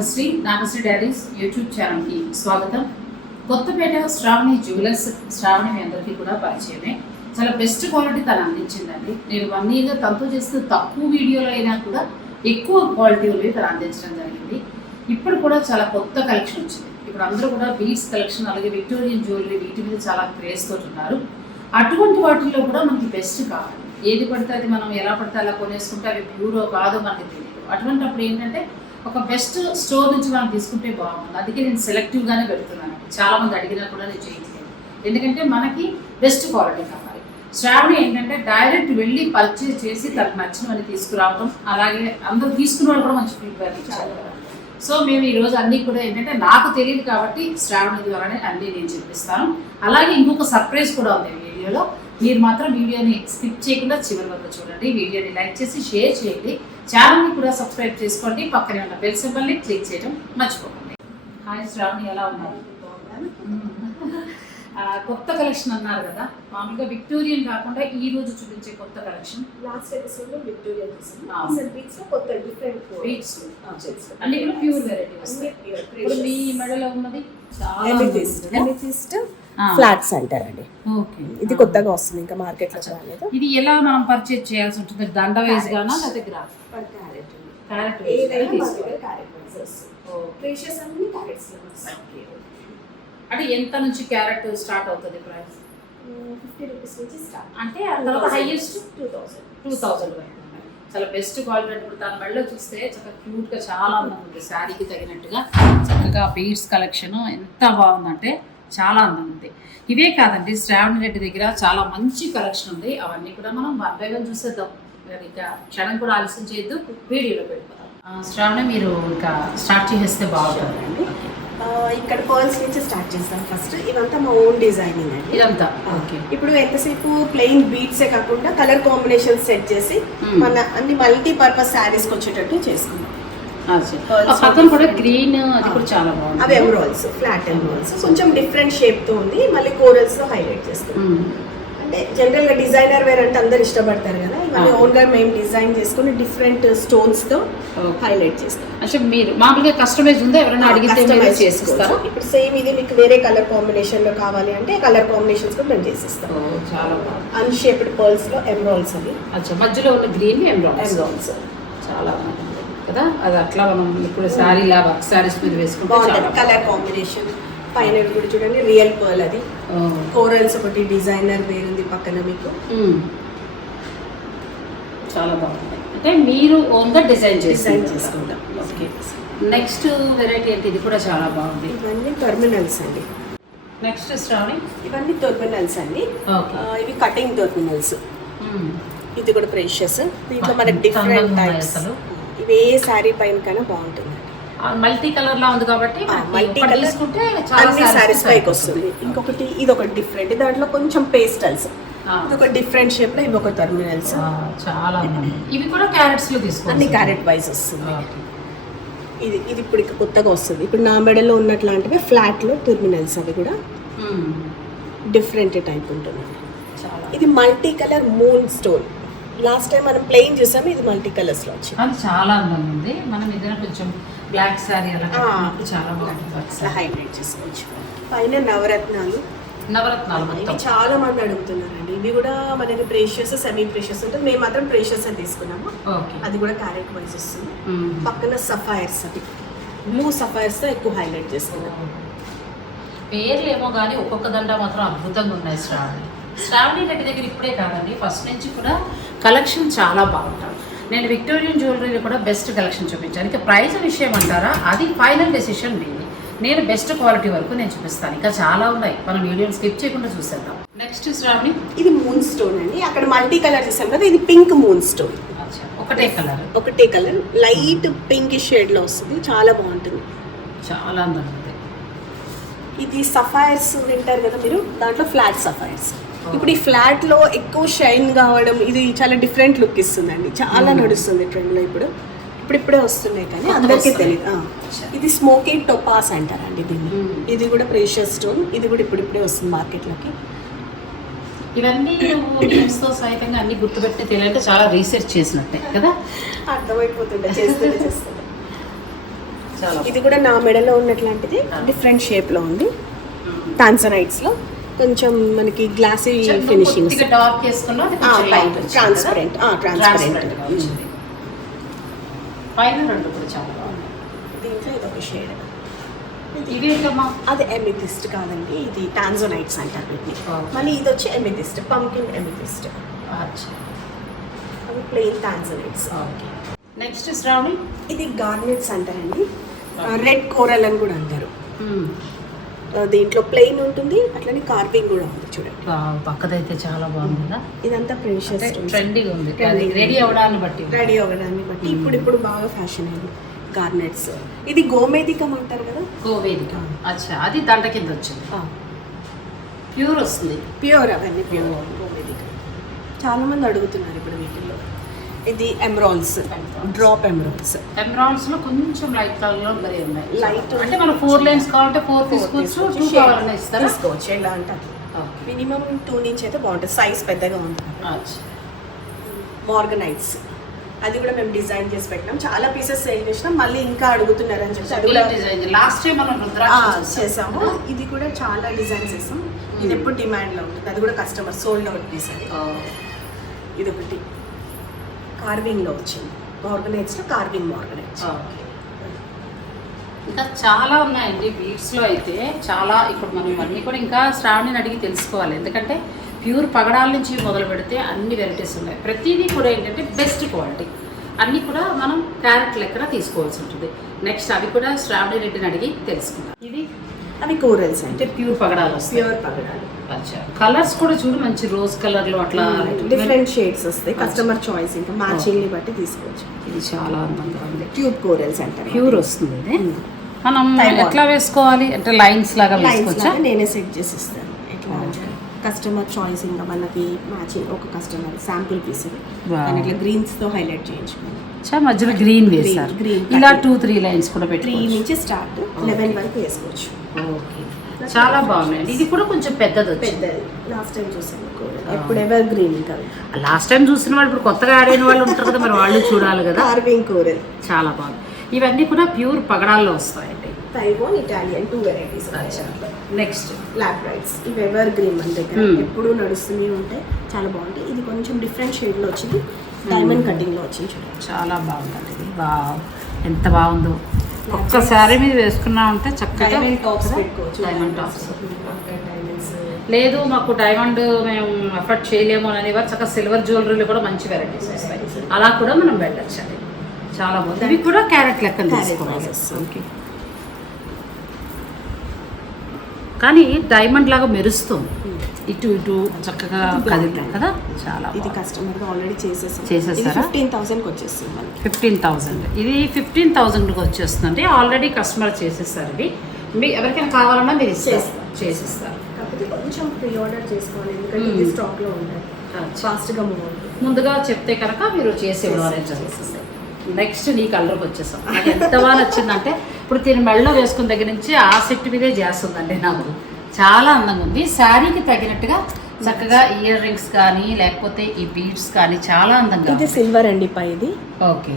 Nagasri daddy's YouTube ఛానల్కి స్వాగతం. Kothapeta Shravani jewellers. Shravani మీ అందరికీ కూడా పరిచయమే. చాలా బెస్ట్ క్వాలిటీ తను అందించిందండి. నేను 1 yearగా తనతో చేస్తే తక్కువ వీడియోలో అయినా కూడా ఎక్కువ క్వాలిటీ ఉన్నవి తను అందించడం జరిగింది. ఇప్పుడు కూడా చాలా కొత్త కలెక్షన్ వచ్చింది. ఇప్పుడు అందరూ కూడా బీడ్స్ కలెక్షన్, అలాగే విక్టోరియన్ జ్యువెలరీ, వీటి మీద చాలా క్రేజ్ తోటి ఉన్నారు. అటువంటి వాటిల్లో కూడా మనకి బెస్ట్ కావాలి. ఏది పడితే అది మనం ఎలా పడితే అలా కొనేసుకుంటే అవి ప్యూరో కాదో మనకి తెలియదు. అటువంటిప్పుడు ఏంటంటే ఒక బెస్ట్ స్టోర్ నుంచి మనం తీసుకుంటే బాగుంటుంది. అందుకే నేను సెలెక్టివ్గానే పెడుతున్నాను. చాలామంది అడిగినా కూడా నేను చేయట్లేదు, ఎందుకంటే మనకి బెస్ట్ క్వాలిటీ కావాలి. శ్రావణి ఏంటంటే డైరెక్ట్ వెళ్ళి పర్చేజ్ చేసి తనకు నచ్చినవన్నీ తీసుకురావడం, అలాగే అందరూ తీసుకున్న వాళ్ళు కూడా మంచి ఫీడ్బ్యాక్ ఇచ్చారు. సో మేము ఈరోజు అన్నీ కూడా ఏంటంటే నాకు తెలియదు కాబట్టి శ్రావణి ద్వారానే అన్నీ నేను చెప్పిస్తాను. అలాగే ఇంకొక సర్ప్రైజ్ కూడా ఉంది వీడియోలో. మీరు మాత్రం వీడియోని స్కిప్ చేయకుండా చివరి వరకు చూడండి. వీడియోని లైక్ చేసి షేర్ చేయండి. ఛానల్ని కూడా సబ్స్క్రైబ్ చేసుకోండి. పక్కనే ఉన్న బెల్ సింబల్ని క్లిక్ చేయడం మర్చిపోకండి. హాయ్ శ్రావణి, ఎలా ఉన్నారు? కొత్త కలెక్షన్ అన్నారు కదా, మామూలుగా విక్టోరియన్ కాకుండా ఈ రోజు చూపించే కొత్త కలెక్షన్. లాస్ట్ ఎపిసోడ్ లో విక్టోరియన్ బీట్స్ కొత్త డిఫరెంట్ బీట్స్ అన్ని కూడా ప్యూర్ వెరైటీ వస్తాయి. ఇప్పుడు మీ మెడలో ఉన్నది అమెథిస్ట్ ఫ్లాట్స్ అంటారండి. ఓకే, ఇది కొత్తగా వస్తుంది, ఇంకా మార్కెట్ లో రాలేదు. ఇది ఎలా మనం పర్చేజ్ చేయాల్సి ఉంటుంది? దండ వైజ్ గానా లేదా గ్రామ్? క్యారెట్ అంటే ఎంత నుంచి క్యారెట్ స్టార్ట్ అవుతుంది ప్రైస్? 50 రూపీస్ నుంచి స్టార్ట్. అంటే ఆ తర్వాత హైయెస్ట్ 2000 చాలా బెస్ట్ క్వాలిటీ. ఇప్పుడు దాని మెడలో చూస్తే చక్కగా క్యూట్గా చాలా అందంగా ఉంది. శారీకి తగినట్టుగా చక్కగా బీడ్స్ కలెక్షన్ ఎంత బాగుందంటే చాలా అందంగా ఉంది. ఇవే కాదండి, శ్రావణి రెడ్డి దగ్గర చాలా మంచి కలెక్షన్ ఉంది. అవన్నీ కూడా మనం 1 by 1 చూసేద్దాం. ఇంకా క్షణం కూడా ఆలస్యం చేయొద్దు, వీడియోలో పెట్టుకుందాం. శ్రావణి, మీరు ఇంకా స్టార్ట్ చేసేస్తే బాగుంటుందండి. ఇక్కడ పర్ల్స్ నుంచి స్టార్ట్ చేస్తాం. ఫస్ట్ ఇదంతా మా ఓన్ డిజైనింగ్ అండి. ఇదంతా ఓకే. ఇప్పుడు ఎంతసేపు ప్లెయిన్ బీట్సే కాకుండా కలర్ కాంబినేషన్ సెట్ చేసి మన అన్ని మల్టీ పర్పస్ శారీస్కి వచ్చేటట్టు చేసుకున్నాం. పక్కన కూడా గ్రీన్, అది కూడా చాలా బాగుంది. అవి ఎమరాల్డ్స్, ఫ్లాట్ ఎమరాల్డ్స్, కొంచెం డిఫరెంట్ షేప్ తో ఉంది. మళ్ళీ కోరల్స్ తో హైలైట్ చేస్తాం. అంటే జనరల్ గా డిజైనర్ వేర్ అంటే అందరు ఇష్టపడతారు కదా, ఇవన్నీ ఓన్ గా మేము డిజైన్ చేసుకుని డిఫరెంట్ స్టోన్స్ తో హైలైట్ చేస్తాం. అంటే మీరు మామూలుగా కస్టమైజ్ ఉందా? ఎవరైనా అడిగితే చేసుకుంటారు? ఇప్పుడు సేమ్ ఇది మీకు వేరే కలర్ కాంబినేషన్ లో కావాలి అంటే కలర్ కాంబినేషన్స్ కూడా మేము చేసిస్తాం. చాలా బాగుంది. అన్షేప్డ్ పర్ల్స్ లో ఎమరాల్డ్స్ అవి. అచ్చా, మధ్యలో ఉన్న గ్రీన్ ఎమరాల్డ్స్ చాలా బాగుంది కదా. అది అట్లా మనం ఇప్పుడు శారీ లా వర్క్ శారీస్ మీద వేసుకుంటే కలర్ కాంబినేషన్. పైన కూడా చూడండి, రియల్ పర్ల్, అది కోరల్స్ ఒకటి డిజైనర్ వేరుంది పక్కన మీకు. చాలా బాగుంది. అంటే మీరు ఓన్గా డిజైన్ చేసుకుంటాం. ఓకే, నెక్స్ట్ వెరైటీ అంటే ఇది కూడా చాలా బాగుంది. ఇవన్నీ టెర్మినల్స్ అండి. నెక్స్ట్ శ్రావణి, ఇవన్నీ టెర్మినల్స్ అండి. ఇవి కటింగ్ టెర్మినల్స్. ఇది కూడా ప్రెషియస్. దీంట్లో మనకి డిఫరెంట్ టైప్స్. ఇవి ఏ శారీ పైన కన్నా బాగుంటుంది. మల్టీ కలర్ లా ఉంది కాబట్టి మల్టీ కలర్ తీసుకుంటే అన్ని సారీస్ పైకి వస్తుంది. ఇంకొకటి ఇది ఒకటి డిఫరెంట్, దాంట్లో కొంచెం పేస్టల్స్, ఇది ఒక డిఫరెంట్ షేప్ లో. ఇవి ఒక టెర్మినల్స్ చాలా. ఇవి కూడా క్యారెట్స్ లో తీసుకోండి, అన్ని క్యారెట్ వైజ్ వస్తుంది. ఇది ఇప్పుడు ఇక కొత్తగా వస్తుంది. ఇప్పుడు నా మెడలో ఉన్నట్లాంటివి ఫ్లాట్ లో టెర్మినల్స్, అవి కూడా డిఫరెంట్ టైప్ ఉంటుంది. ఇది multi colour moon stone. Last time మనం ప్లెయిన్ చూసాము, ఇది మల్టీ కలర్స్ లో వచ్చింది. అది చాలా అందంగా ఉంది. మనం ఏదైనా కొంచెం బ్లాక్ శారీ అలా చాలా బాగుంటుంది, హైలైట్ చేసుకోవచ్చు. పైన నవరత్నాలు ఇవి చాలా మంది అడుగుతున్నారండి. ఇవి కూడా మనకి ప్రేషియస్, సెమీ ప్రేషియస్ ఉంటుంది. మేము మాత్రం ప్రేషియస్ అని తీసుకున్నాము. అది కూడా క్యారెట్ వైజ్ వస్తుంది. పక్కన సఫైర్స్, అది బ్లూ సఫైర్స్ తో ఎక్కువ హైలైట్ చేసుకున్నాం. పేర్లు ఏమో కానీ ఒక్కొక్క దండ మాత్రం అద్భుతంగా ఉన్నాయి. శ్రావణి రెడ్డి దగ్గర ఇప్పుడే కాదండి, ఫస్ట్ నుంచి కూడా కలెక్షన్ చాలా బాగుంటుంది. నేను విక్టోరియన్ జ్యువెలరీలో కూడా బెస్ట్ కలెక్షన్ చూపించాను. ఇంకా ప్రైస్ విషయం అంటారా, అది ఫైనల్ డెసిషన్ మీది. నేను బెస్ట్ క్వాలిటీ వరకు నేను చూపిస్తాను. ఇంకా చాలా ఉన్నాయి, మనం వీడియోని స్కిప్ చేయకుండా చూసేద్దాం. నెక్స్ట్ శ్రావణి, ఇది మూన్ స్టోన్ అండి. అక్కడ మల్టీ కలర్ చూసాం కదా, ఇది పింక్ మూన్ స్టోన్. ఒకటే కలర్ లైట్ పింక్ షేడ్ లో వస్తుంది. చాలా బాగుంటుంది, చాలా అందంగా ఉంది. ఇది సఫైర్స్ వింటారు కదా మీరు, దాంట్లో ఫ్లాట్ సఫైర్స్. ఇప్పుడు ఈ ఫ్లాట్ లో ఎక్కువ షైన్ కావడం, ఇది చాలా డిఫరెంట్ లుక్ ఇస్తుందండి. చాలా నడుస్తుంది ట్రెండ్ లో. ఇప్పుడే వస్తున్నాయి కానీ అందరికీ తెలియదు. ఇది స్మోకీ టోపాస్ అంటారండి దీన్ని. ఇది కూడా ప్రెషియస్ స్టోన్. ఇది కూడా ఇప్పుడే వస్తుంది మార్కెట్లోకి. ఇవన్నీ నేమ్స్తో సహితంగా అన్ని గుర్తుపెట్టి తెలియాలంటే చాలా రీసెర్చ్ చేసినట్టే కదా, అర్థమైపోతుండే చేస్తుండే. చాలా ఇది కూడా నా మెడలో ఉన్నట్లాంటిది డిఫరెంట్ షేప్ లో ఉంది. టాన్సనైట్స్ లో కొంచెం మనకి గ్లాసీ ఫినిషింగ్, డార్క్ వేసుకున్నా ట్రాన్స్పరెంట్ వచ్చింది. పైన రెండు కూడా చాలా బాగున్నాయి. దీంట్లో ఇది ఒక షేడ్. ఇది ఏంటమ్మా? అది ఎమిథిస్ట్ కాదండి, ఇది టాన్జోనైట్స్ అంటారు వీటిని. మళ్ళీ ఇది వచ్చి ఎమిథిస్ట్, పంకిన్ ఎమిథిస్ట్. అవి ప్లెయిన్ టాన్జోనైట్స్. నెక్స్ట్ శ్రావణి, ఇది గార్నెట్స్ అంటారండి. రెడ్ కోరల్ అని కూడా అంటారు. దీంట్లో ప్లెయిన్ ఉంటుంది, అట్లనే కార్వింగ్ కూడా ఉంది చూడండి. పక్కదైతే చాలా బాగుంది కదా. ఇదంతా ప్రెషియస్ ట్రెండింగ్ ఉంది, రెడీ అవ్వడాన్ని బట్టి ఇప్పుడు బాగా ఫ్యాషన్ అయింది గార్నెట్స్. ఇది గోమేధికం అంటారు కదా, గోవేదిక. అచ్చా, అది దండ కింద వచ్చింది. ప్యూర్ వస్తుంది. ప్యూర్, అవన్నీ ప్యూర్ గోమేధికం. చాలా మంది అడుగుతున్నారు ఇప్పుడు వీటిల్లో. ఇది ఎమరాల్డ్స్, డ్రాప్ ఎమరాల్డ్స్. ఎమరాల్డ్స్ లో కొంచెం లైట్ కలర్ లో ఉన్నాయి. లైట్ అంటే మనం 4 లైన్స్ కావాలంటే 4 తీసుకోవచ్చు, 2 కావాలన్నా ఇస్తారా? తీసుకోవచ్చు. ఎలా అంటే మినిమం 2 నుంచి అయితే బాగుంటుంది, సైజ్ పెద్దగా ఉంటుంది. మార్గనైట్స్, అది కూడా మేము డిజైన్ చేసి పెట్టినాం. చాలా పీసెస్ సేల్ చేసినాం, మళ్ళీ ఇంకా అడుగుతున్నారు అని చెప్పి అది కూడా లాస్ట్ టైం మనం రుద్రాక్ష చేసాము. ఇది కూడా చాలా డిజైన్స్ చేసాం. ఇది ఎప్పుడు డిమాండ్లో ఉంటుంది, అది కూడా కస్టమర్ సోల్డ్ అవుట్ పీస్. అది ఇది ఒకటి కార్వింగ్లో వచ్చింది, మార్గనైట్స్లో కార్వింగ్ మార్గనైట్స్. ఇంకా చాలా ఉన్నాయండి బీడ్స్లో అయితే చాలా. ఇప్పుడు మనం ఇవన్నీ కూడా ఇంకా శ్రావణిని అడిగి తెలుసుకోవాలి, ఎందుకంటే ప్యూర్ పగడాల నుంచి మొదలు పెడితే అన్ని వెరైటీస్ ఉన్నాయి. ప్రతిదీ కూడా ఏంటంటే బెస్ట్ క్వాలిటీ, అన్నీ కూడా మనం క్యారెట్ లెక్కన తీసుకోవాల్సి ఉంటుంది. నెక్స్ట్ అవి కూడా శ్రావణి రెడ్డిని అడిగి తెలుసుకుంటాం. ఇది అవి కోరల్స్ అంటే ప్యూర్ పగడాలు వస్తాయి. ప్యూర్ పగడాలు. కలర్స్ కూడా చూడు, మంచి రోజ్ కలర్ లో అట్లా డిఫరెంట్ షేడ్స్ వస్తాయి. కస్టమర్ చాయిస్, ఇంకా మ్యాచింగ్ ని బట్టి తీసుకోవచ్చు. ఇది చాలా అందంగా ఉంది. ట్యూబ్ కోరల్స్ అంటారు. ప్యూర్ వస్తుంది ఇది. మనం ఎట్లా వేసుకోవాలి అంటే లైన్స్ లాగా వేసుకోవచ్చా? నేనే సెట్ చేసి ఇస్తాను. ఎట్లా కస్టమర్ చాయిస్, ఇంకా మనకి మ్యాచింగ్. ఒక కస్టమర్ శాంపుల్ పీస్ ఇట్లా గ్రీన్స్ తో హైలైట్ చేయించుకోవాలి. మధ్యలో గ్రీన్ వేస్తారు. ఇలా 2-3 లైన్స్ కూడా పెట్టి 3 నుంచి స్టార్ట్ 11 వరకు వేసుకోవచ్చు. ఓకే, చాలా బాగున్నాయండి. ఇది కూడా కొంచెం పెద్దది. లాస్ట్ టైం చూసాను, ఎప్పుడు ఎవర్ గ్రీన్ ఉంటారు. లాస్ట్ టైం చూసిన వాళ్ళు ఇప్పుడు కొత్తగా ఆడిన వాళ్ళు ఉంటారు కదా, మరి వాళ్ళు చూడాలి కదా. కార్వింగ్ కోరల్ చాలా బాగుంది. ఇవన్నీ కూడా ప్యూర్ పగడాల్లో వస్తాయండి. Taiwan, Italian 2 varieties. నెక్స్ట్ లాబ్రైట్స్, ఇవి ఎవర్ గ్రీన్ మన దగ్గర ఎప్పుడు నడుస్తూనే ఉంటాయి. చాలా బాగుంటాయి. ఇది కొంచెం డిఫరెంట్ షేడ్లో వచ్చింది, డైమండ్ కటింగ్లో వచ్చింది చూడండి. చాలా బాగుందండి ఇది. ఎంత బాగుందో. ఒక్కసారి మీద వేసుకున్నా ఉంటే చక్కగా డైమండ్ టాప్స్ పెట్టుకోవచ్చు. డైమండ్ టాప్స్ లేదు మాకు డైమండ్ మేము ఎఫర్ట్ చేయలేము అనేది వారు చక్కగా సిల్వర్ జ్యువెలరీలో కూడా మంచి వెరైటీస్ వస్తాయి, అలా కూడా మనం వెళ్ళొచ్చండి. చాలా బాగుంది. ఇవి కూడా క్యారెట్ లెక్కన తీసుకోవాలి. ఓకే, కానీ డైమండ్ లాగా మెరుస్తుంది, ఇటు ఇటు చక్కగా కదిలింది కదా. చాలా ఇది కస్టమర్ ఆల్రెడీ చేసేసారా? 15,000కి వచ్చేస్తుంది మనకి. 15,000. ఇది 15,000కి వచ్చేస్తుందండి. ఆల్రెడీ కస్టమర్ చేసేస్తారు. ఇవి మీకు ఎవరికైనా కావాలన్నా మీరు చేసేస్తారు. కాకపోతే కొంచెం ప్రీ ఆర్డర్ చేసుకోవాలి, ఎందుకంటే ఇది స్టాక్లో ఉంటుంది, ఫాస్ట్గా మూవ్ అవుతుంది. ముందుగా చెప్తే కనుక మీరు చేసి ఇవ్వడం చేసేస్తారు. నెక్స్ట్ నీ కలర్కి వచ్చేసాం. నాకు ఎంత బాగా నచ్చిందంటే ఇప్పుడు దీని మెడలో వేసుకున్న దగ్గర నుంచి ఆ సెట్ మీదే చేస్తుందండి. నాకు చాలా అందంగా ఉంది. శారీకి తగినట్టుగా చక్కగా ఇయర్ రింగ్స్ కానీ లేకపోతే ఈ బీడ్స్ కానీ చాలా అందంగా. ఇది సిల్వర్ అండి పైది. ఓకే,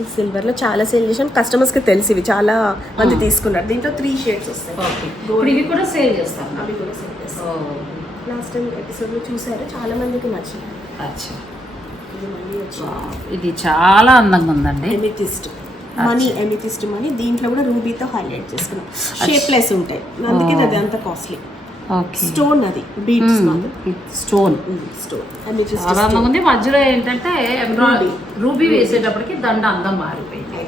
ఈ సిల్వర్లో చాలా సేల్ చేసాం, కస్టమర్స్కి తెలిసి ఇవి చాలా మంది తీసుకున్నారు. దీంట్లో 3 షేడ్స్ వస్తాయి. ఓకే, ఇప్పుడు ఇవి కూడా సేల్ చేస్తాను. అవి కూడా సేల్ చేస్తాం. లాస్ట్ టైం ఎపిసోడ్లో చూసారు, చాలా మందికి నచ్చింది. అచ్చా, ఇది చాలా అందంగా ఉందండి. ఎమిథిస్ట్ మనీ, ఎమిథిస్ట్ మనీ. దీంట్లో కూడా రూబీతో హైలైట్ చేసుకున్నాం. షేప్లెస్ ఉంటాయి, అందుకే అది అంత కాస్ట్లీ. ఓకే, స్టోన్ అది బీడ్స్ స్టోన్ ఎమిథిస్ట్ చాలా అందంగా ఉంది. మధ్యలో ఏంటంటే రూబీ వేసేటప్పటికి దండ అందం మారిపోయింది.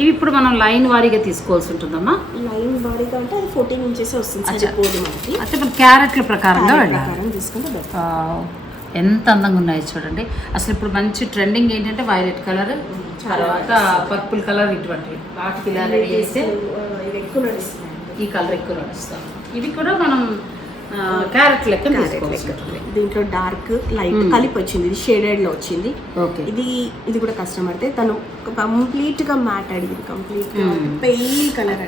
ఇవి ఇప్పుడు మనం లైన్ వారీగా తీసుకోవాల్సి ఉంటుందమ్మా. లైన్ వారీగా అంటే అది 14 ఇంచెస్ వస్తుంది. సరిపోదు మనకి. అంటే మనం క్యారెట్ల ప్రకారంగా తీసుకుంటే ఎంత అందంగా ఉన్నాయి చూడండి. అసలు ఇప్పుడు మంచి ట్రెండింగ్ ఏంటంటే వైలెట్ కలర్, తర్వాత పర్పుల్ కలర్, ఇటువంటి వాటికి ఇలా రెడీ చేస్తే ఈ కలర్ ఎక్కువ నడుస్తాం. ఇవి కూడా మనం క్యారెట్ లెక్క తీసుకోవాలి. దీంట్లో డార్క్ లైట్ కలిపి వచ్చింది, ఇది షేడెడ్లో వచ్చింది. ఓకే, ఇది కూడా కస్టమర్ అయితే తను కంప్లీట్గా మ్యాట్ అడిగింది, కంప్లీట్గా పెయిల్ కలర్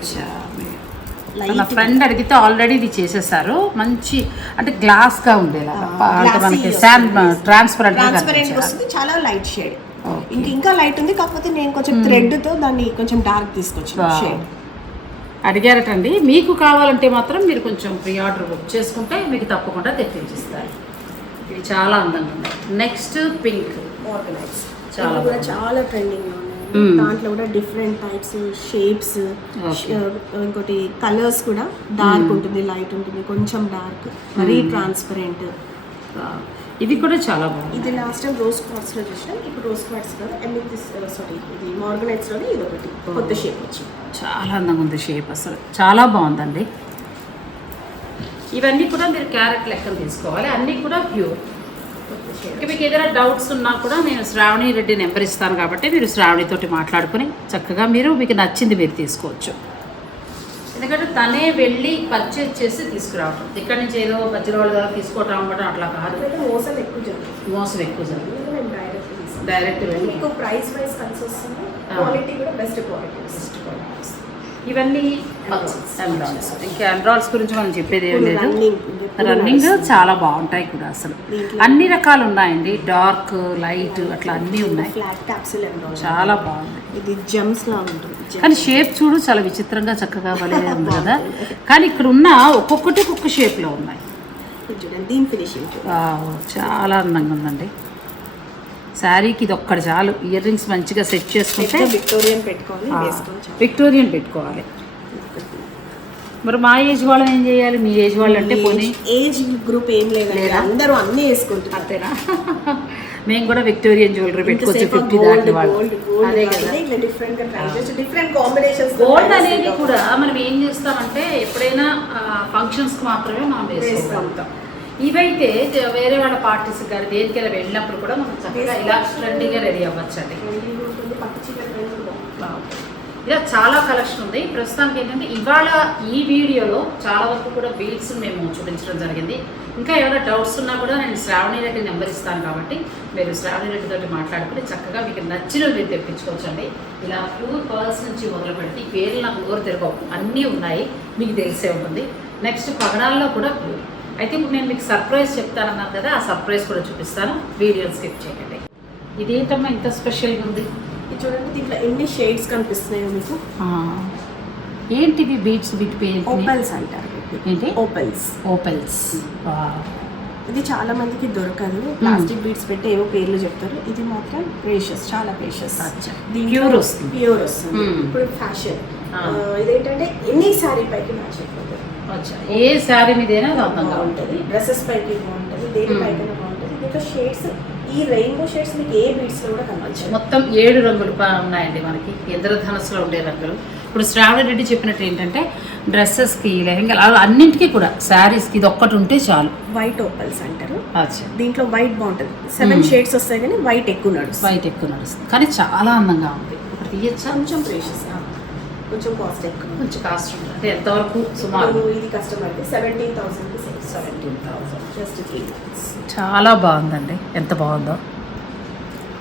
నా ఫ్రెండ్ అడిగితే ఆల్రెడీ ఇది చేసేసారు. మంచి అంటే గ్లాస్ గా ఉండేలాగా, మనకి ట్రాన్స్పరెంట్ వస్తుంది. చాలా లైట్ షేడ్, Okay. ఇంకా లైట్ ఉంది, కాకపోతే నేను కొంచెం థ్రెడ్తో దాన్ని కొంచెం డార్క్ తీసుకొచ్చిన షేడ్. అడిగారటండి, మీకు కావాలంటే మాత్రం మీరు కొంచెం ప్రీ ఆర్డర్ బుక్ చేసుకుంటే మీకు తప్పకుండా తెప్పించిస్తారు. ఇవి చాలా అందంగా ఉన్నాయి. నెక్స్ట్ పింక్ ఆర్గనైజ్ చాలా కూడా చాలా ట్రెండింగ్లో ఉన్నాయి. దాంట్లో కూడా డిఫరెంట్ టైప్స్ షేప్స్, ఇంకోటి కలర్స్ కూడా డార్క్ ఉంటుంది, లైట్ ఉంటుంది, కొంచెం డార్క్, మరీ ట్రాన్స్పరెంట్. ఇవి కూడా చాలా బాగుంది. ఇది లాస్ట్ టైం రోజ్ క్వార్ట్స్లో చూసినాం, ఇప్పుడు రోజ్ క్వార్ట్స్ కదా సారీ ఇది మార్గనైట్స్లోనే ఇది ఒకటి కొత్త షేప్ వచ్చింది. చాలా అందంగా ఉంది షేప్, అసలు చాలా బాగుందండి. ఇవన్నీ కూడా మీరు క్యారెట్ లెక్కన తీసుకోవాలి, అన్నీ కూడా ప్యూర్. ఇంకా మీకు ఏదైనా డౌట్స్ ఉన్నా కూడా నేను శ్రావణి రెడ్డి నెంబర్ ఇస్తాను కాబట్టి మీరు శ్రావణితోటి మాట్లాడుకొని చక్కగా మీకు నచ్చింది మీరు తీసుకోవచ్చు. ఎందుకంటే తనే వెళ్ళి పర్చేజ్ చేసి తీసుకురావటం, ఇక్కడ నుంచి ఏదో బజ్జీల వాళ్ళ ద్వారా తీసుకోవటం అవ్వడం అట్లా కాదు. మోసం ఎక్కువ జరుగుతుంది, మోసం ఎక్కువ జరుగుతుంది. డైరెక్ట్ వెళ్ళి మీకు ప్రైస్ వైజ్ కలిసి వస్తుంది, క్వాలిటీ కూడా బెస్ట్ క్వాలిటీ. ఇవన్నీ ఎమరాల్డ్స్. ఇంకా ఎమరాల్డ్స్ గురించి మనం చెప్పేది ఏం లేదు, రన్నింగ్ చాలా బాగుంటాయి కూడా. అసలు అన్ని రకాలు ఉన్నాయండి, డార్క్ లైట్ అట్లా అన్నీ ఉన్నాయి. ఫ్లాట్ క్యాప్సూల్ ఎమరాల్డ్ చాలా బాగుంది. ఇది జెమ్స్ లా ఉంటుంది, కానీ షేప్ చూడు చాలా విచిత్రంగా చక్కగా భలే ఉంది కదా. కానీ ఇక్కడ ఉన్న ఒక్కొక్కటి ఒక్కొక్క షేప్లో ఉన్నాయి. దీని ఫినిషింగ్ చాలా అందంగా ఉందండి. శారీకి ఇది ఒక్కటి చాలు, ఇయర్ రింగ్స్ మంచిగా సెట్ చేసుకుంటే విక్టోరియన్ పెట్టుకోవాలి, విక్టోరియన్ పెట్టుకోవాలి. మరి మా ఏజ్ వాళ్ళని ఏం చేయాలి, మీ ఏజ్ వాళ్ళు అంటే పోనీ ఏజ్ గ్రూప్ ఏం లేదు, అందరూ అన్నీ వేసుకుంటారు. అంతేనా? మేము కూడా విక్టోరియన్ జ్యువెలరీ పెట్టుకోవచ్చు 50 దాటి వాళ్ళు. అదే కదా, డిఫరెంట్ కాంబినేషన్స్. గోల్డ్ అనేది కూడా మనం ఏం చేస్తామంటే ఎప్పుడైనా ఫంక్షన్స్కి మాత్రమే మనం వేసుకుంటాం. ఇవైతే వేరే వాళ్ళ పార్టీస్ కానీ దేనికైనా వెళ్ళినప్పుడు కూడా మనం చక్కగా ఇలా ట్రెండీగా రెడీ అవ్వచ్చండి. ఇలా చాలా కలెక్షన్ ఉంది. ప్రస్తుతానికి ఏంటంటే ఇవాళ ఈ వీడియోలో చాలా వరకు కూడా బీడ్స్ మేము చూపించడం జరిగింది. ఇంకా ఏమైనా డౌట్స్ ఉన్నా కూడా నేను శ్రావణి రెడ్డి నెంబర్ ఇస్తాను కాబట్టి మీరు శ్రావణి రెడ్డి తోటి మాట్లాడుకుని చక్కగా మీకు నచ్చినవి మీరు తెప్పించుకోవచ్చండి. ఇలా ప్యూర్ పర్ల్స్ నుంచి మొదలు పెడితే ఈ పేర్లు నాకు ఊరు తిరగవు, అన్నీ ఉన్నాయి, మీకు తెలిసే ఉంటుంది. నెక్స్ట్ పగడాల్లో కూడా ప్యూర్. అయితే ఇప్పుడు నేను మీకు సర్ప్రైజ్ చెప్తానన్నాను కదా, ఆ సర్ప్రైజ్ కూడా చూపిస్తాను, వీడియో స్కిప్ చేయండి. ఇదేంటమ్మా ఇంత స్పెషల్గా ఉంది? చూడండి, దీంట్లో ఎన్ని షేడ్స్ కనిపిస్తున్నాయో మీకు. ఏంటివి బీడ్స్? వీటి పేరు ఓపెల్స్ అంటారు. ఏంటి? ఓపెల్స్. ఓపెల్స్. ఇది చాలా మందికి దొరకదు, ప్లాస్టిక్ బీడ్స్ పెట్టి ఏవో పేర్లు చెప్తారు. ఇది మాత్రం ప్రేషియస్, చాలా ప్రేషియస్. ప్యూర్ వస్తుంది. ప్యూర్ వస్తుంది. ఇప్పుడు ఫ్యాషన్ ఇదేంటంటే ఎన్ని శారీ పైకి మ్యాచ్ అయిపోతుంది. ఏ శారీ మీదైనా అందంగా ఉంటుంది, డ్రెస్సెస్ పైకి బాగుంటుంది, దేని పైకైనా బాగుంటుంది. దీంట్లో షేడ్స్, ఈ రెయిన్బో షేడ్స్ మీకు ఏ బీడ్స్లో కూడా కనిపించదు. మొత్తం 7 రంగులు ఉన్నాయండి మనకి, ఇంద్రధనస్సులో ఉండే రంగులు. ఇప్పుడు శ్రావణి రెడ్డి చెప్పినట్టు ఏంటంటే డ్రెస్సెస్కి, లెహంగా అన్నింటికి కూడా శారీస్కి ఇది ఒక్కటి ఉంటే చాలు. వైట్ ఓపల్స్ అంటారు. దీంట్లో వైట్ బాగుంటుంది, 7 షేడ్స్ వస్తాయి కానీ వైట్ ఎక్కువ నడుస్తుంది. వైట్ ఎక్కువ నడుస్తుంది కానీ చాలా అందంగా ఉంది. ఒకటి తీయచ్చా? కొంచెం ప్రేషియస్, కొంచెం కాస్ట్ ఎక్కువ, కొంచెం కాస్ట్ ఉంటుంది. అంటే ఎంతవరకు సుమారు? ఇది కస్టమర్కి 17,000 17,000 జస్ట్ 3 months. చాలా బాగుందండి, ఎంత బాగుందో.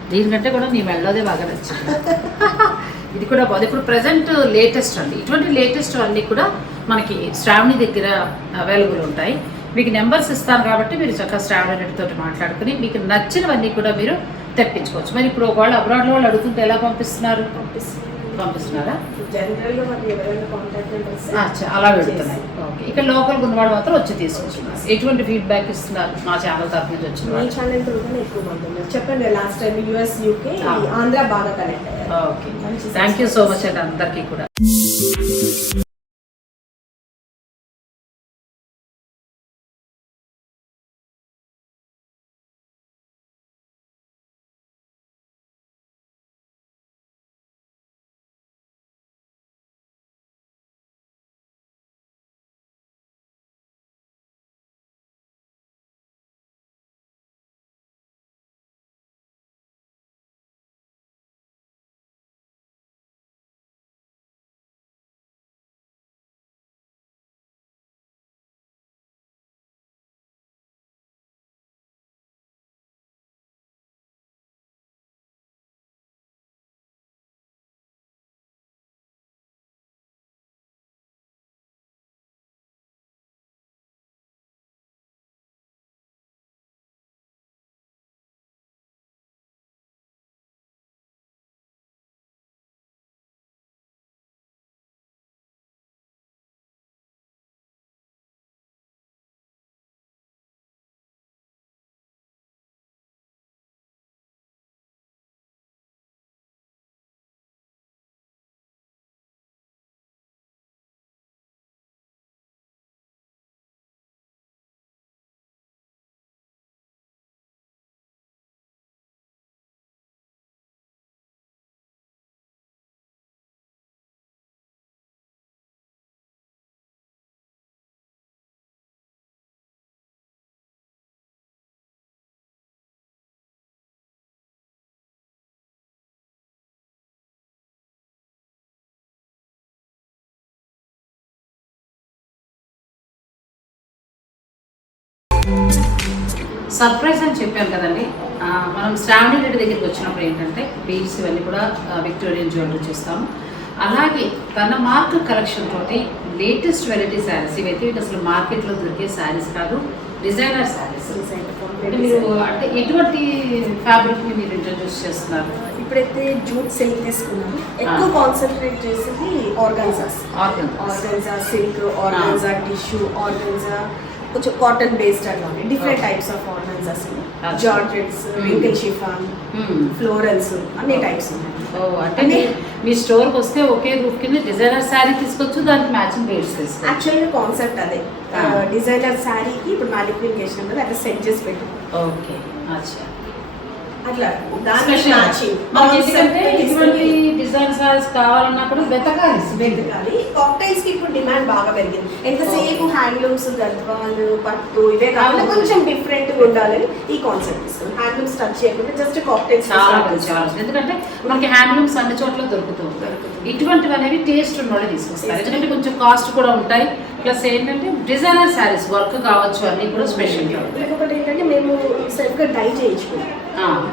దీనికంటే కూడా నీ మెళ్ళోదే బాగా నచ్చింది. ఇది కూడా బాగుంది. ఇప్పుడు ప్రజెంట్ లేటెస్ట్ అండి, ఇటువంటి లేటెస్ట్ అన్నీ కూడా మనకి శ్రావణి దగ్గర అవైలబుల్ ఉంటాయి. మీకు నెంబర్స్ ఇస్తాను కాబట్టి మీరు చక్కగా శ్రావణి రెడ్డితో మాట్లాడుకుని మీకు నచ్చినవన్నీ కూడా మీరు తెప్పించుకోవచ్చు. మరి ఇప్పుడు ఒకవేళ అబ్రాడ్లో వాళ్ళు అడుగుతుంటే ఎలా పంపిస్తున్నారా? జనరల్గా మనకి ఎవరైనా కాంటాక్ట్ చాలా పెడుతున్నాయి. ఓకే, ఇక్కడ లోకల్ ఉన్నవాడు మాత్రం వచ్చి తీసుకుంటున్నారు. ఎటువంటి ఫీడ్బ్యాక్ ఇస్తున్నారు మా ఛానల్ తరఫు నుంచి వచ్చిన? మీ ఛానల్ తరఫున ఎక్కువ మంది ఉన్నారు. చెప్పండి, last time US UK Andhra బాగా కనెక్ట్ అయ్యారు. Okay, thank you so much అండి అందరికీ కూడా. సర్ప్రైజ్ అని చెప్పాను కదండి. మనం శ్రావణి రెడ్డి దగ్గరికి వచ్చినప్పుడు ఏంటంటే బీడ్స్ ఇవన్నీ కూడా విక్టోరియన్ జ్యువెలరీ చూస్తాము. అలాగే తన మార్క్ కలెక్షన్ తోటి లేటెస్ట్ వెరైటీ శారీస్ ఇవైతే అసలు మార్కెట్లో దొరికే శారీస్ కాదు, డిజైనర్ శారీస్. అంటే మీరు అంటే ఎటువంటి ఫ్యాబ్రిక్ని మీరు ఇంట్రడ్యూస్ చేస్తున్నారు? ఇప్పుడైతే జూట్ సిల్క్ తీసుకున్నాను, ఎక్కువ కాన్సన్ట్రేట్ చేసింది organzas, organza silk, organza tissue, organza కొంచెం కాటన్ బేస్డ్ అట్లానే different types of organzas, georgettes, wrinkle chiffon, florals అన్ని టైప్స్ ఉన్నాయి. అంటే మీ స్టోర్కి వస్తే ఒకే రూప్ కింద డిజైనర్ శారీ తీసుకోవచ్చు, దానికి మ్యాచింగ్ బేడ్స్ తీసుకోవచ్చు. యాక్చువల్గా కాన్సెప్ట్ అదే, డిజైనర్ శారీకి ఇప్పుడు మ్యానిక్విన్ చేసినాం కదా, అట్లా సెట్ చేసి పెట్టు. ఓకే, అచ్చా, అట్లా దానికి మ్యాచింగ్. ఎందుకంటే ఇటువంటి డిజైన్ సారీస్ కావాలన్నా కూడా వెతకాలి. కాక్టైల్స్ కి ఇప్పుడు డిమాండ్ బాగా పెరిగింది. ఎంతసేపు హ్యాండ్లూమ్స్, గద్వాలు, పట్టు ఇవే కాకుండా కొంచెం డిఫరెంట్ గా ఉండాలని ఈ కాన్సెప్ట్ ఇస్తుంది. హ్యాండ్లూమ్స్ టచ్ చేయకుండా జస్ట్ కాక్టైల్స్. చాలా ఎందుకంటే మనకి హ్యాండ్లూమ్స్ అన్ని చోట్ల దొరుకుతూ ఉంటాయి. ఇటువంటివి అనేవి టేస్ట్ ఉన్న వాళ్ళు తీసుకొస్తారు, ఎందుకంటే కొంచెం కాస్ట్ కూడా ఉంటాయి. ప్లస్ ఏంటంటే డిజైనర్ శారీస్ వర్క్ కావచ్చు, అన్ని కూడా స్పెషల్. ఇంకొకటి ఏంటంటే మేము సెల్ఫ్ గా డై చేయించుకున్నాం.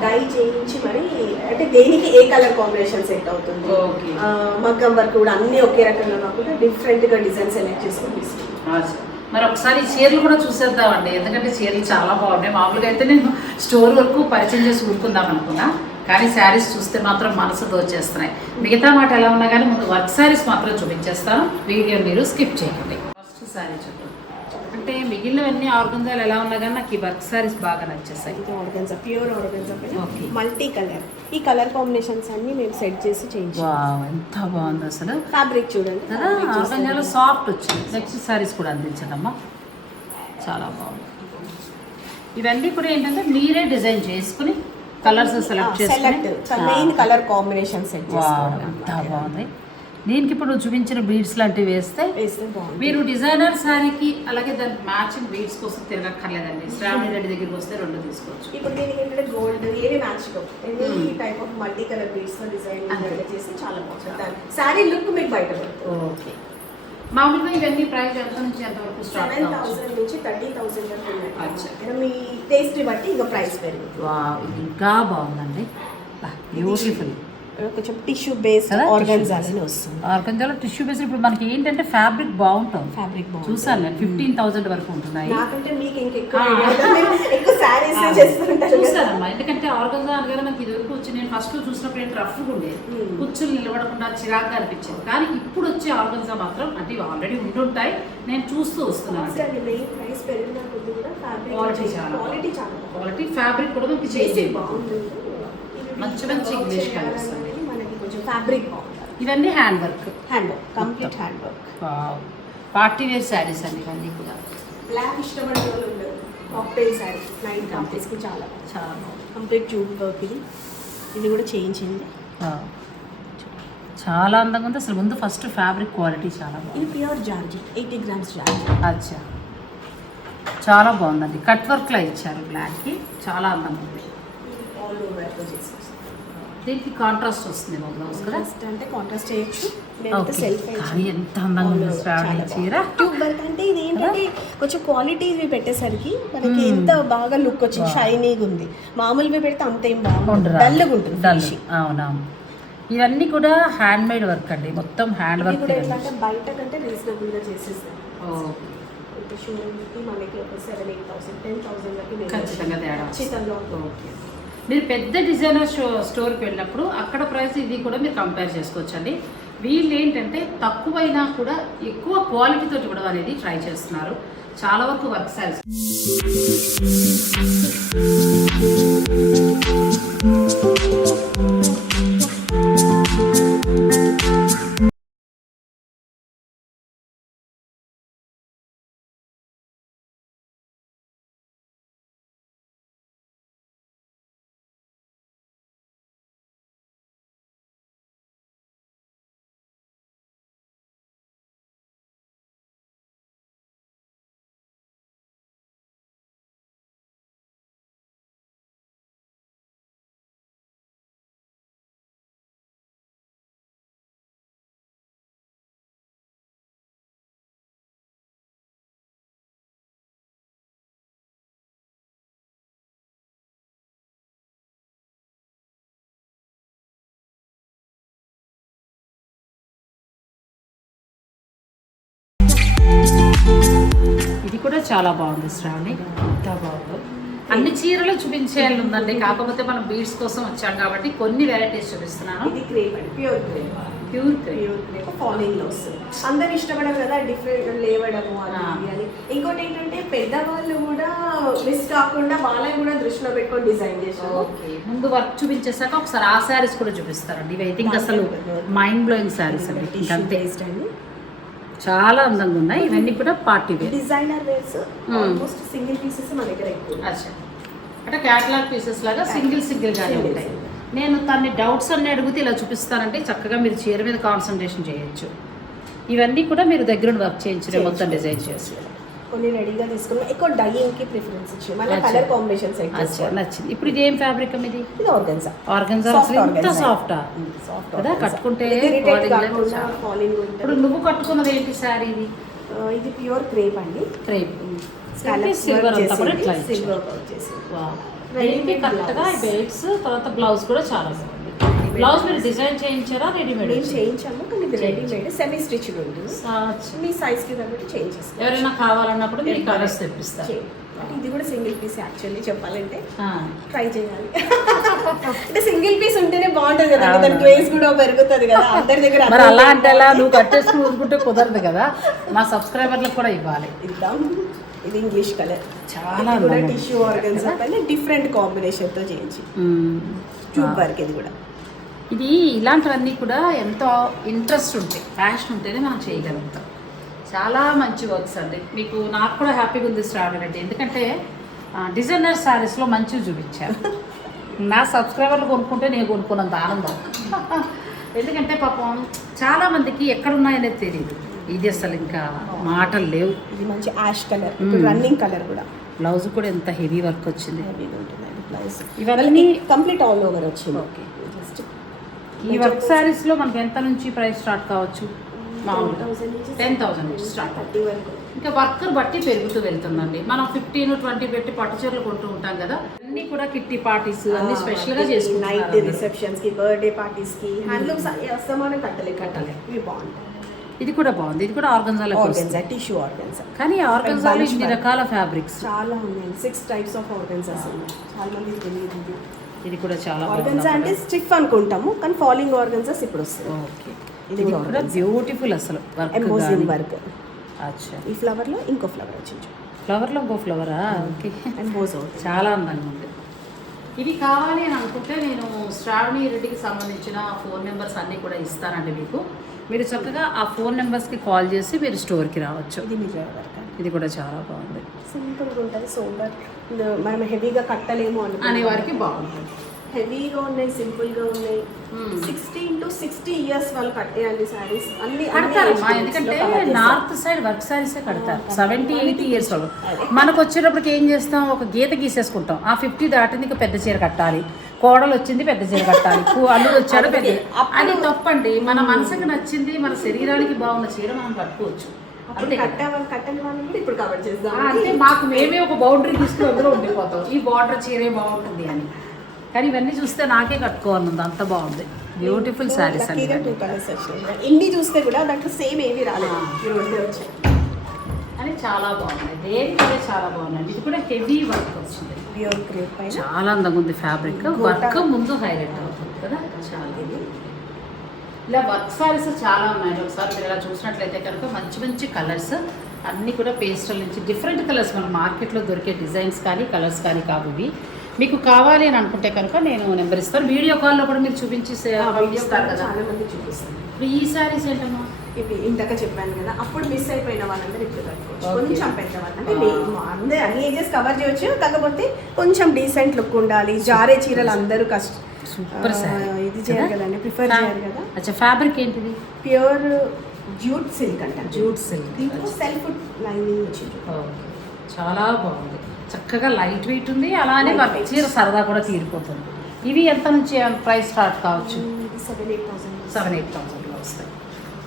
డై చేయించి మరి అంటే దేనికి ఏ కలర్ కాంబినేషన్ సెట్ అవుతుంది, మగ్గం వర్క్ కూడా అన్ని ఒకే రకంగా కాకుండా డిఫరెంట్ గా డిజైన్ సెలెక్ట్ చేసుకొని తీసుకుంటాం. మరి ఒకసారి చీరలు కూడా చూసేద్దామండి, ఎందుకంటే చీరలు చాలా బాగున్నాయి. మామూలుగా అయితే నేను స్టోర్ వరకు పరిచయం చేసి ఊరుకుందాం అనుకున్నా, కానీ శారీస్ చూస్తే మాత్రం మనసు దోచేస్తున్నాయి. మిగతా మాట ఎలా ఉన్నా కానీ ముందు వర్క్ శారీస్ మాత్రం చూపించేస్తాను, వీడియో మీరు స్కిప్ చేయకండి. ఫస్ట్ శారీ చూద్దాం. అంటే మిగిలినవన్నీ ఆర్గంజాలు ఎలా ఉన్నా కానీ నాకు ఈ వర్క్ శారీస్ బాగా నచ్చేస్తాయి. Organza, pure organza, multi colour. ఈ కలర్ కాంబినేషన్స్ అన్ని మేము సెట్ చేసి చేయించాం. ఎంత బాగుంది అసలు. ఫ్యాబ్రిక్ చూడండి కదా, ఆర్గంజాలో సాఫ్ట్ వచ్చింది. నెక్స్ట్ శారీస్ కూడా అందించడమ్మా, చాలా బాగుంది. ఇవన్నీ కూడా ఏంటంటే మీరే డిజైన్ చేసుకుని కలర్స్ సెలెక్ట్ చేసుకుని మెయిన్ కలర్ కాంబినేషన్ సెట్ చేసుకోవడం. ఎంత బాగుంది. దీనికి ఇప్పుడు చూపించిన బీడ్స్ లాంటివి వేస్తే మీరు డిజైనర్ శారీకి అలాగే దానికి మ్యాచింగ్ బీడ్స్ కోసం తిరగక్కర్లేదండి. శ్రావణి రెడ్డి దగ్గరికి వస్తే రెండు తీసుకోవచ్చు. ఇప్పుడు దీనికి ఏంటంటే గోల్డ్ ఏవి match any type of multi colour beads design చేసి చాలా బాగుంటుంది. శారీ లుక్ మీకు బయట పడుతుంది. ఓకే, మామూలుగా ఇవన్నీ ప్రైస్ ఎంత నుంచి ఎంత వరకు స్టార్ట్? 7,000 నుంచి 30,000 వరకు ఉన్నాయి. మీ టేస్ట్ బట్టి ఇక ప్రైస్ పెరుగుతుంది. ఇది ఇంకా బాగుందండి, బ్యూటిఫుల్. కొంచెం టిష్యూ బేస్డ్ ఆర్గంజాలో వస్తుంది. ఆర్గంజాలో టిష్యూ బేస్డ్. ఇప్పుడు మనకి ఏంటంటే ఫ్యాబ్రిక్ బాగుంటుంది. ఫ్యాబ్రిక్ చూసాను నేను 15,000 వరకు ఉంటున్నాయి. నాకంటే మీకు ఎక్కువ సారీస్ చేస్తుంటారు. చూసానమ్మా, ఎందుకంటే ఆర్గంజా అనగానే మనకి ఇది వరకు వచ్చి నేను ఫస్ట్ చూసినప్పుడు ఏంటి రఫ్గా ఉండేది, కుచ్చులు నిలబడకుండా చిరాగ్గా అనిపించేది. కానీ ఇప్పుడు వచ్చే ఆర్గంజా మాత్రం అంటే ఇవి ఆల్రెడీ ఉంటుంటాయి, నేను చూస్తూ వస్తున్నాను. ప్రైస్ పెరిగిన కొద్ది కూడా క్వాలిటీ ఫ్యాబ్రిక్ కూడా మనకి చేంజ్ బాగుంటుంది. మంచి మంచి ఇంగ్లీష్ కలర్స్ మనకి కొంచెం ఫ్యాబ్రిక్ బాగుంటుంది. ఇవన్నీ hand work, complete hand work. Party wear saris అండి ఇవన్నీ కూడా. బ్లాక్ ఇష్టపడే వాళ్ళు ఉండదు. కాక్టైల్ శారీ నైట్ కాంపీస్కి చాలా చాలా కంప్లీట్ ట్యూబ్ వర్క్. ఇది కూడా చేయించింది, చాలా అందంగా ఉంది. అసలు ముందు ఫస్ట్ ఫ్యాబ్రిక్ క్వాలిటీ చాలా బాగుంది. ఇది ప్యూర్ జార్జెట్, 80 grams జార్జెట్. అచ్చా, చాలా బాగుందండి. కట్ వర్క్లో ఇచ్చారు బ్లాక్కి, చాలా అందంగా ఉంది. ఆల్ ఓవర్తో చేసి దీనికి కాంట్రాస్ట్ వస్తుంది బ్లౌజ్ కదా, అంటే కాంట్రాస్ట్ చేయొచ్చు. కానీ ఎంత అందంగా ఉంది శ్రావణి చీర. అంటే ఇది ఏంటంటే కొంచెం క్వాలిటీ పెట్టేసరికి మనకి ఎంత బాగా లుక్ వచ్చింది, షైనీగా ఉంది. మామూలుగా పెడితే అంత ఏం బాగుంటుంది, డల్గా ఉంటుంది. డల్, అవునవును. ఇవన్నీ కూడా హ్యాండ్ మేడ్ వర్క్ అండి, మొత్తం హ్యాండ్ వర్క్. బయట కంటే రీజనబుల్గా చేసేస్తాం. మనకి ఒక 7,000-8,000 10,000 వరకు ఖచ్చితంగా తేడా. ఓకే, మీరు పెద్ద డిజైనర్ స్టోర్కి వెళ్ళినప్పుడు అక్కడ ప్రైస్ ఇది కూడా మీరు కంపేర్ చేసుకోవచ్చు అండి. వీళ్ళు ఏంటంటే తక్కువైనా కూడా ఎక్కువ క్వాలిటీతో ఇవ్వడం అనేది ట్రై చేస్తున్నారు. చాలా వరకు వర్క్ శారీస్ చాలా బాగుంది శ్రావణి, ఎంత బాగుందో. అన్ని చీరలు చూపించేయాలి ఉందండి, కాకపోతే మనం బీడ్స్ కోసం వచ్చాం కాబట్టి కొన్ని వెరైటీస్ చూపిస్తున్నాను. ఇది క్రేప్ అండి, pure crepe. Pure crepe, pure crepe falling లో వస్తుంది. అందరు ఇష్టపడరు కదా డిఫరెంట్ లేవడము అది అని. ఇంకోటి ఏంటంటే పెద్దవాళ్ళు కూడా మిస్ కాకుండా వాళ్ళని కూడా దృష్టిలో పెట్టుకొని డిజైన్ చేశారు. ఓకే, ముందు వర్క్ చూపించేసాక ఒకసారి ఆ శారీస్ కూడా చూపిస్తారండి. ఇవి అయితే ఇంకా అసలు మైండ్ బ్లోయింగ్ శారీస్ అండి, ఇంకంతే. చాలా అందంగా ఉన్నాయి. ఇవన్నీ కూడా party wear designer wears, almost single pieces మన దగ్గర ఎక్కువ. అచ్చా, అంటే క్యాటలాగ్ పీసెస్ లాగా సింగిల్ గానే ఉంటాయి. నేను తన్ని డౌట్స్ అన్ని అడిగితే ఇలా చూపిస్తానంటే చక్కగా మీరు చీర మీద కాన్సన్ట్రేషన్ చేయొచ్చు. ఇవన్నీ కూడా మీరు దగ్గర వర్క్ చేయించిన మొత్తం డిజైన్ చేసి కొన్ని రెడీగా తీసుకున్నాం. ఎక్కువ డైయింగ్ కి ప్రిఫరెన్స్ ఇచ్చి మన కలర్ కాంబినేషన్ సెట్ చేసుకోవాలి. నచ్చింది. ఇప్పుడు ఇది ఏం ఫ్యాబ్రిక్ ఇది? ఇది ఆర్గన్జా. ఆర్గన్జా ఎంత సాఫ్ట్ కదా, కట్టుకుంటే ఇప్పుడు నువ్వు కట్టుకున్నది ఏంటి శారీ? ఇది ఇది ప్యూర్ క్రేప్ అండి. క్రేప్ సిల్వర్ దీనికి కరెక్ట్గా బెల్ట్స్, తర్వాత బ్లౌజ్ కూడా చాలా బాగుంది. బ్లౌజ్ మీరు డిజైన్ చేయించారా రెడీమేడ్? చేయించాము, కానీ ఇది రెడీమేడ్ సెమీ స్టిచ్ ఉంటుంది. మీ సైజ్ కి తగ్గట్టు చేంజ్ చేస్తాం. ఎవరైనా కావాలన్నప్పుడు మీరు కలర్స్ తెప్పిస్తారు. ఇది కూడా సింగిల్ పీస్ యాక్చువల్లీ చెప్పాలంటే ట్రై చేయాలి. అంటే సింగిల్ పీస్ ఉంటేనే బాగుంటుంది కదా, దాని క్రేజ్ కూడా పెరుగుతుంది కదా అందరి దగ్గర. మరి అలా అంటే అలా నువ్వు కట్టేసుకుని ఊరుకుంటే కుదరదు కదా, మా సబ్స్క్రైబర్లకు కూడా ఇవ్వాలి. ఇద్దాం. ఇది ఇంగ్లీష్ కలర్, చాలా కూడా టిష్యూ ఆర్గన్జా పైన డిఫరెంట్ కాంబినేషన్ తో చేయించి ట్యూబ్ వర్క్. ఇది కూడా ఇది ఇలాంటివన్నీ కూడా ఎంతో ఇంట్రెస్ట్ ఉంటే, ప్యాషన్ ఉంటేనే మనం చేయగలుగుతాం. చాలా మంచి వర్క్స్ అండి. మీకు నాకు కూడా హ్యాపీగా ఉంది శ్రావణి రెడ్డి, ఎందుకంటే డిజైనర్ శారీస్లో మంచివి చూపించారు. నా సబ్స్క్రైబర్లు కొనుక్కుంటే నేను కొనుక్కున్నంత ఆనందం. ఎందుకంటే పాపం చాలామందికి ఎక్కడున్నాయనేది తెలియదు. ఇది అసలు ఇంకా మాటలు లేవు. ఇది మంచి యాష్ కలర్, రన్నింగ్ కలర్ కూడా. బ్లౌజ్ కూడా ఎంత హెవీ వర్క్ వచ్చింది. బ్లౌజ్ ఇవన్నీ కంప్లీట్ ఆల్ ఓవర్ వచ్చింది. ఓకే, ఈ వర్క్ శారీస్లో మనకి ఎంత నుంచి ప్రైస్ స్టార్ట్ కావచ్చు? మామూలుగా 10,000 నుంచి స్టార్ట్. ఇంకా వర్కర్ బట్టి పెరుగుతూ వెళ్తుందండి. మనం 15-20 పెట్టి పట్టు చీరలు కొంటూ ఉంటాం కదా, అన్నీ కూడా కిట్టి పార్టీస్ అన్ని స్పెషల్గా చేసుకుంటాం. నైట్ రిసెప్షన్స్ కి, బర్త్డే పార్టీస్ కి హ్యాండ్లూమ్స్ అస్తమానం కట్టలే. ఇవి బాగుంటాయి. ఇది కూడా బాగుంది. ఇది కూడా ఆర్గన్జా టిష్యూ ఆర్గన్జా. కానీ ఆర్గన్జాలో ఇన్ని రకాల ఫ్యాబ్రిక్స్ చాలా ఉన్నాయి. 6 టైప్స్ ఆఫ్ ఆర్గన్జాస్ ఉన్నాయి. చాలా మంది తెలియదు. ఇది కూడా చాలా ఆర్గన్జా అంటే స్టిఫ్ అనుకుంటాము, కానీ ఫాలింగ్ ఆర్గన్జాస్ ఇప్పుడు వస్తాయి. ఓకే, ఇది కూడా బ్యూటిఫుల్ అసలు వర్క్. Embossing work. అచ్చా, ఈ ఫ్లవర్ లో ఇంకో ఫ్లవర్ వచ్చింది. ఫ్లవర్లో ఇంకో ఫ్లవరా? ఓకే, ఎంబోస్ చాలా అందంగా ఉంది. ఇవి కావాలి అని అనుకుంటే నేను శ్రావణి రెడ్డికి సంబంధించిన ఫోన్ నెంబర్స్ అన్నీ కూడా ఇస్తానండి మీకు. మీరు చక్కగా ఆ ఫోన్ నెంబర్స్కి కాల్ చేసి మీరు స్టోర్కి రావచ్చు. ఇది మిర్రర్ వర్క్. ఇది కూడా చాలా బాగుంది. సింపుల్గా ఉంటుంది. సోబర్, మనం హెవీగా కట్టలేము అనే వారికి బాగుంటుంది. హెవీగా ఉన్నాయి, సింపుల్గా ఉన్నాయి. 60 ఇయర్స్ వాళ్ళు కట్టేయాలి శారీస్ అన్ని కడతారమ్మా, ఎందుకంటే నార్త్ సైడ్ వర్క్ శారీసే కడతారు. 70-80 ఇయర్స్ వాళ్ళు. మనకు వచ్చేటప్పటికి ఏం చేస్తాం, ఒక గీత గీసేసుకుంటాం. ఆ 50 దాటింది ఇంకా పెద్ద చీర కట్టాలి, కోడలు వచ్చింది పెద్ద చీర కట్టాలి, అల్లుడు వచ్చాడు పెద్ద. అది తప్పండి. మన మనసుకు నచ్చింది, మన శరీరానికి బాగున్న చీర మనం కట్టుకోవచ్చు. కట్టని వాళ్ళు కూడా ఇప్పుడు కవర్ చేద్దాం. అంటే మాకు మేమే ఒక బౌండరీ తీసుకుని అందులో ఉండిపోతాం, ఈ బార్డర్ చీరే బాగుంటుంది అని. కానీ ఇవన్నీ చూస్తే నాకే కట్టుకోవాలనుంది, అంత బాగుంది. బ్యూటిఫుల్ శారీస్ అండి. ఇన్ని చూస్తే కూడా దాంట్లో సేమ్ ఏవి రాలేదు అని చాలా బాగున్నాయి. దేనికదే చాలా బాగున్నాయి. ఇది కూడా హెవీ వర్క్ వచ్చింది, ప్యూర్ క్రేప్ పైన చాలా అందంగా ఉంది. ఫ్యాబ్రిక్ వర్క్ ముందు హైలైట్ అవుతుంది కదా. చాలా ఇలా వర్క్ శారీస్ చాలా ఉన్నాయి. ఒకసారి మీరు ఇలా చూసినట్లయితే కనుక మంచి మంచి కలర్స్ అన్నీ కూడా పేస్టల్ నుంచి డిఫరెంట్ కలర్స్ మన మార్కెట్లో దొరికే డిజైన్స్ కానీ కలర్స్ కానీ కావు. ఇవి మీకు కావాలి అని అనుకుంటే కనుక నేను నెంబర్ ఇస్తాను. వీడియో కాల్లో కూడా మీరు చూపించి పంపిస్తారు కదా, చాలా మంది చూపిస్తాను. ఇప్పుడు ఈ శారీస్ ఏంటమ్మా, ఇవి ఇందాక చెప్పాను కదా, అప్పుడు మిస్ అయిపోయిన వాళ్ళందరూ ఇప్పుడు కట్టుకోవచ్చు. కొంచెం పెద్దవాళ్ళు అంటే అందరూ అన్ని ఏజెస్ కవర్ చేయొచ్చు, కాకపోతే కొంచెం డీసెంట్ లుక్ ఉండాలి. జారే చీరలు అందరూ సూపర్ శారీ ఇది చేయరు కదండి, ప్రిఫర్ చేయరు కదా. అచ్చా, ఫ్యాబ్రిక్ ఏంటిది? ప్యూర్ జూట్ సిల్క్ అంట. జూట్ సిల్క్, దీంట్లో సెల్ఫ్ లైనింగ్ వచ్చింది. చాలా బాగుంది, చక్కగా లైట్ వెయిట్ ఉంది. అలానే వర్క్ చీర సరదా కూడా తీరిపోతుంది. ఇవి ఎంత నుంచి ప్రైస్ స్టార్ట్ కావచ్చు? 7,000-8,000 వస్తాయి.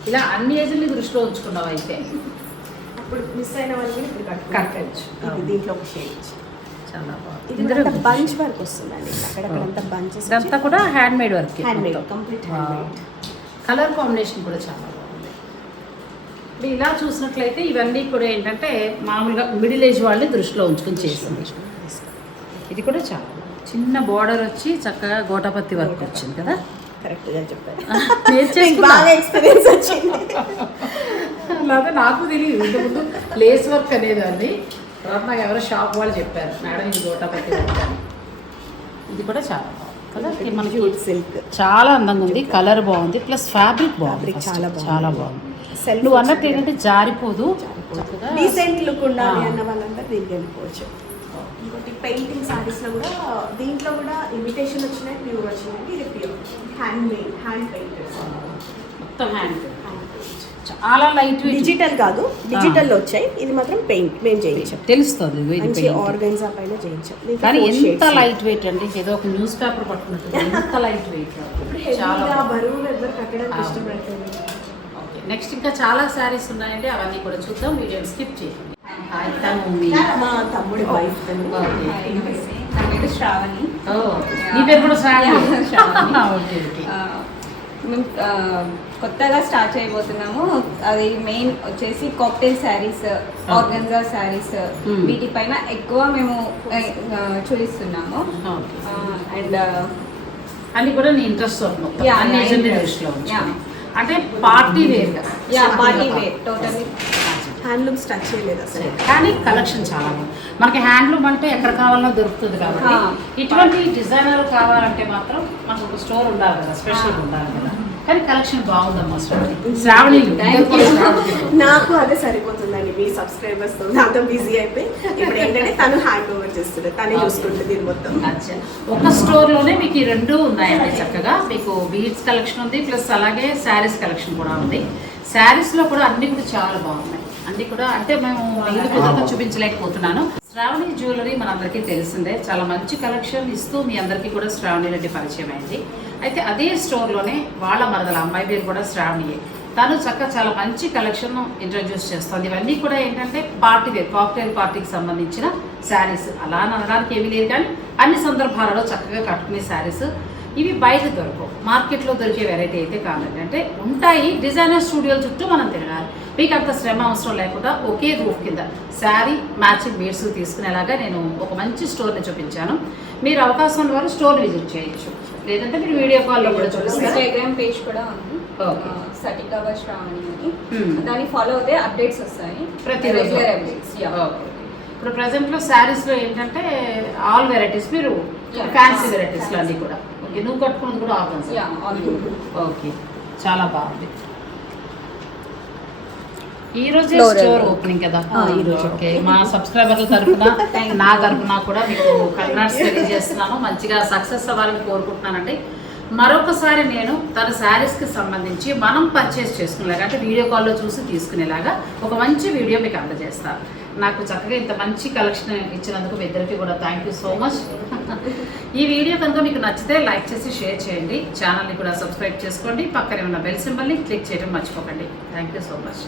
ఇలా అన్ని ఏజ్ని దృష్టిలో ఉంచుకున్నావు అయితే. అప్పుడు మిస్ అయిన వాళ్ళు ఇప్పుడు కట్టుకోవచ్చు. దీంట్లో ఒక షేడ్ చాలా బాగుంది. ఇందులో బంచ్ వర్క్ వస్తుందండి, అక్కడక్కడ బంచెస్. ఇదంతా కూడా hand made work, hand made, complete hand made. Colour combination కూడా చాలా బాగుంది. ఇప్పుడు ఇలా చూసినట్లయితే ఇవన్నీ కూడా ఏంటంటే మామూలుగా మిడిల్ ఏజ్ వాళ్ళని దృష్టిలో ఉంచుకొని చేసింది. ఇది కూడా చాలా చిన్న బోర్డర్ వచ్చి చక్కగా గోటాపత్తి వర్క్ వచ్చింది కదా. కరెక్ట్గా చెప్పారు. నేర్చేసుకున్నా. బాగా ఎక్స్పీరియన్స్ వచ్చింది. అలాగే నాకు తెలియదు ఇంతకుముందు లేస్ వర్క్ అనేదాన్ని. తర్వాత నాకు ఎవరో షాప్ వాళ్ళు చెప్పారు, మేడం ఇది గోటాపత్తి వర్క్ అని. ఇది కూడా చాలా బాగుంది కదా. మనకి సిల్క్ చాలా అందంగా ఉంది, కలర్ బాగుంది, ప్లస్ ఫ్యాబ్రిక్ బాగుంది, చాలా బాగుంది. చాలా బాగుంది. నువ్వు అన్నట్టు ఏంటంటే జారిపోదు, డీసెంట్ లుక్ ఉండాలి అన్న వాళ్ళంతా దీనికి వెళ్ళిపోవచ్చు. ఇంకోటి పెయింటింగ్ సారీస్లో కూడా దీంట్లో కూడా ఇమిటేషన్ వచ్చినాయి, ప్యూర్ వచ్చినాయి. ఇది pure hand made, hand painted, మొత్తం హ్యాండ్ చాలా లైట్ వెయిట్. డిజిటల్ కాదు, డిజిటల్లో వచ్చాయి. ఇది మాత్రం పెయింట్ మేము చేయించాం, తెలుస్తుంది మంచి ఆర్గన్జా పైన చేయించాం. కానీ ఎంత లైట్ వెయిట్ అండి, ఏదో ఒక న్యూస్ పేపర్ పట్టుకున్నట్టు ఎంత లైట్ వెయిట్. చాలా బరువులు ఎవరు కట్టడానికి ఇష్టపడుతుంది. ఓకే, నెక్స్ట్ ఇంకా చాలా శారీస్ ఉన్నాయండి, అవన్నీ కూడా చూద్దాం. వీడియోని స్కిప్ చేయండి. మా తమ్ముడి వైఫ్ తను. నా పేరు శ్రావణి. నీ పేరు కూడా శ్రావణి. ఓకే. మేము కొత్తగా స్టార్ట్ చేయబోతున్నాము. అది మెయిన్ వచ్చేసి కాక్టైల్ శారీస్, ఆర్గన్జా శారీస్, వీటిపైన ఎక్కువ మేము చూపిస్తున్నాము. అండ్ అన్ని కూడా నీ ఇంట్రెస్ట్ అంటే party wear. Party wear totally. Handloom stitch చేయలేదు అసలు, కానీ కలెక్షన్ చాలా బాగుంది. మనకి హ్యాండ్లూమ్ అంటే ఎక్కడ కావాలన్నా దొరుకుతుంది కాబట్టి ఇటువంటి డిజైనర్ కావాలంటే మాత్రం మనకు ఒక స్టోర్ ఉండాలి కదా, స్పెషల్గా ఉండాలి కదా. కానీ కలెక్షన్ బాగుందమ్మా శ్రావణి. నాకు అదే సరిపోతుందండి. మీ సబ్స్క్రైబర్స్ తో నాతో బిజీ అయిపోయి ఇప్పుడు ఏంటంటే తను హ్యాండ్ ఓవర్ చేస్తుంది, తనే చూసుకుంటుంది దీని మొత్తం. ఒక స్టోర్ లోనే మీకు ఈ రెండు ఉన్నాయండి. చక్కగా మీకు బీడ్స్ కలెక్షన్ ఉంది, ప్లస్ అలాగే శారీస్ కలెక్షన్ కూడా ఉంది. శారీస్ లో కూడా అన్ని కూడా చాలా బాగున్నాయి. అన్ని కూడా అంటే మేము మిగిలిన చూపించలేకపోతున్నాను. శ్రావణి జ్యువెలరీ మనందరికీ తెలిసిందే, చాలా మంచి కలెక్షన్ ఇస్తూ మీ అందరికీ కూడా శ్రావణి రెడ్డి పరిచయం అయింది. అయితే అదే స్టోర్లోనే వాళ్ళ మరదల అమ్మాయి పేరు కూడా శ్రావణియే. తను చక్కగా చాలా మంచి కలెక్షన్ ఇంట్రడ్యూస్ చేస్తుంది. ఇవన్నీ కూడా ఏంటంటే పార్టీ వేర్, కాక్టైల్ పార్టీకి సంబంధించిన శారీస్. అలా అనడానికి ఏమీ లేదు, కానీ అన్ని సందర్భాలలో చక్కగా కట్టుకునే శారీస్. ఇవి బయట దొరకవు, మార్కెట్లో దొరికే వెరైటీ అయితే కాదండి. అంటే ఉంటాయి, డిజైనర్ స్టూడియోల చుట్టూ మనం తిరగాలి. మీకు అంత శ్రమ అవసరం లేకుండా ఒకే రూఫ్ కింద శారీ మ్యాచింగ్ బీడ్స్ తీసుకునేలాగా నేను ఒక మంచి స్టోర్ని చూపించాను. మీరు అవకాశం ఉన్న వారు స్టోర్ విజిట్ చేయొచ్చు, లేదంటే మీరు వీడియో కాల్లో కూడా చూపిస్తారు. ఇన్స్టాగ్రామ్ పేజ్ కూడా ఉంది, సటికవర్ శ్రావణి అని. దాన్ని ఫాలో అవుతే అప్డేట్స్ వస్తాయి, ప్రతిరోజు అప్డేట్స్. ఇప్పుడు ప్రజెంట్లో శారీస్లో ఏంటంటే ఆల్ వెరైటీస్, మీరు ఫ్యాన్సీ వెరైటీస్లో అన్నీ కూడా. ఓకే, నువ్వు కట్టుకున్నది కూడా ఆర్గన్స్. ఓకే, చాలా బాగుంది. ఈ రోజే స్టోర్ ఓపెనింగ్ కదా. ఓకే, మా సబ్స్క్రైబర్ల తరఫున నా తరఫున కూడా మీకు కంగ్రాట్స్ తెలియజేస్తున్నాను. మంచిగా సక్సెస్ అవ్వాలని కోరుకుంటున్నానండి. మరొకసారి నేను తన శారీస్కి సంబంధించి మనం పర్చేస్ చేసుకునేలాగా, అంటే వీడియో కాల్లో చూసి తీసుకునేలాగా ఒక మంచి వీడియో మీకు అందజేస్తాను. నాకు చక్కగా ఇంత మంచి కలెక్షన్ ఇచ్చినందుకు మీ ఇద్దరికి కూడా థ్యాంక్ యూ సో మచ్. ఈ వీడియో కనుక మీకు నచ్చితే లైక్ చేసి షేర్ చేయండి, ఛానల్ని కూడా సబ్స్క్రైబ్ చేసుకోండి, పక్కనే ఉన్న బెల్ సింబల్ని క్లిక్ చేయడం మర్చిపోకండి. Thank you so much.